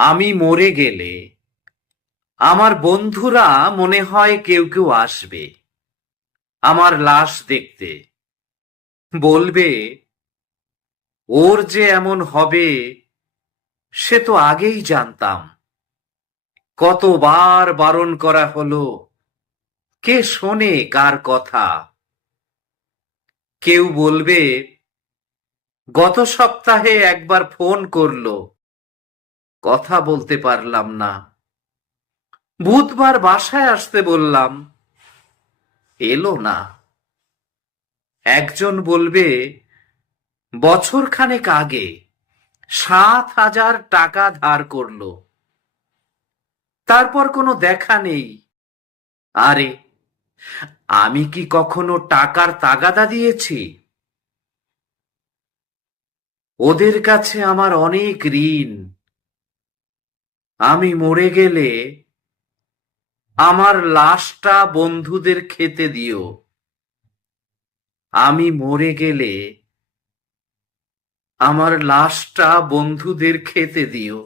আমি মরে গেলে আমার বন্ধুরা মনে হয় কেউ কেউ আসবে আমার লাশ দেখতে, বলবে ওর যে এমন হবে সে তো আগেই জানতাম। কতবার বারণ করা হলো, কে শোনে কার কথা। কেউ বলবে গত সপ্তাহে একবার ফোন করলো, কথা বলতে পারলাম না। বুধবার বাসায় আসতে বললাম, এলো না। একজন বলবে বছর খানেক আগে ৭,০০০ টাকা ধার করলো, তারপর কোনো দেখা নেই। আরে, আমি কি কখনো টাকার তাগাদা দিয়েছি? ওদের কাছে আমার অনেক ঋণ। আমি মরে গেলে আমার লাশটা বন্ধুদের খেতে দিও। আমি মরে গেলে আমার লাশটা বন্ধুদের খেতে দিও।